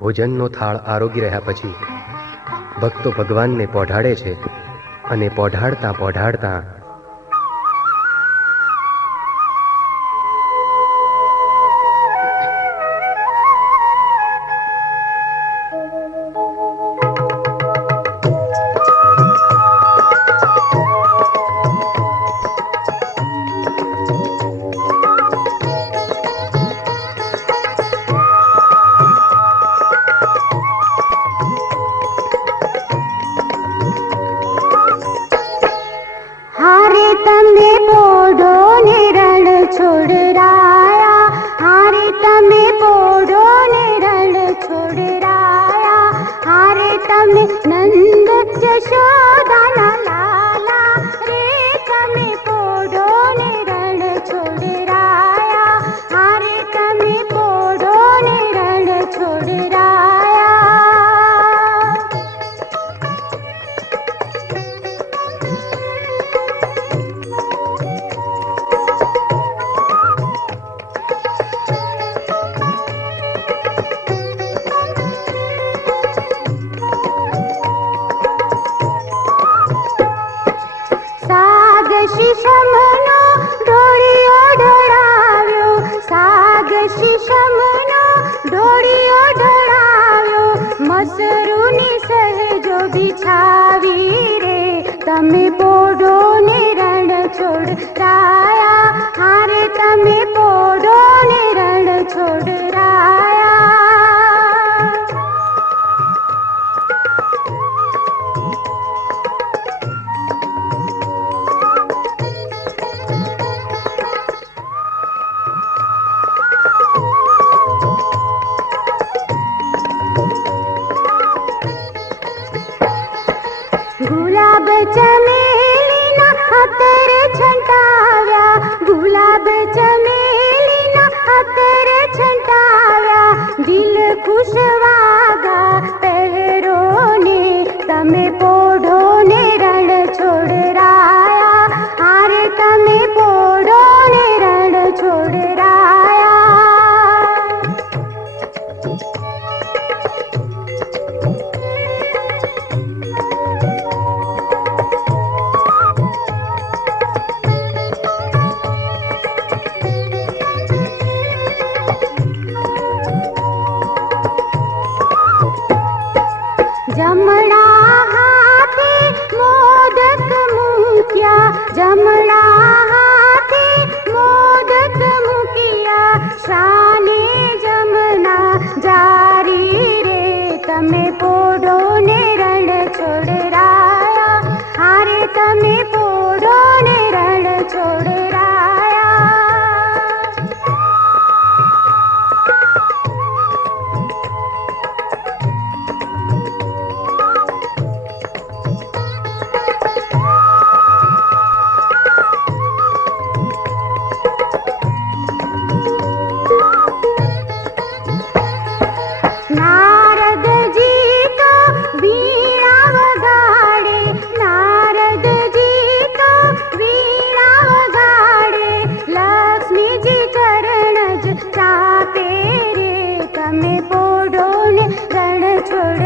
ભોજનનો થાળ આરોગી રહ્યા પછી ભક્તો ભગવાનને પોઢાડે છે અને પોઢાડતા પોઢાડતા તમે પોઢો ને રણ છોડરાયા, હારે તમે પોઢો ને રણ છોડરાયા, હારે તમે નંદ જશોદાના લાલા રે, તમે પોઢો ને રણ છોડરાયા, હારે તમે પોઢો ને રણ છોડરાયા. શીશમનો ઢોળિયો ઢોળાવ્યો, સાગ શીશમનો ઢોળિયો ઢોળાવ્યો, મસરૂની સહેજો બિછાવી રે, તમે પોઢો ને રણ છોડરાયા, હારે તમે પોઢો ને રણ છોડરાયા. ગુલાબ ચમેલીના અત્તર છંટાવ્યા, ગુલાબ ચમેલીના અત્તર છંટાવ્યા, દિલ ખુશવાગા પહેરો ને, તમે પોઢો ને રણ છોડરાયા, હારે તમે પોઢો ને રણ છોડરાયા. જમણા હાથે મોદક મૂક્યા, જમણા હાથે મોદક મૂક્યા, શાને જમના જારી રે, તમે પોઢો ને રણ છોડરાયા, હારે તમે પોઢો ને રણ છોડરાયા. નારદજી તો વીણા વગાડે, નારદજી તો વીણા વગાડે, લક્ષ્મીજી ચરણ જ ચાપે રે, તમે પોઢો ને રણ છોડ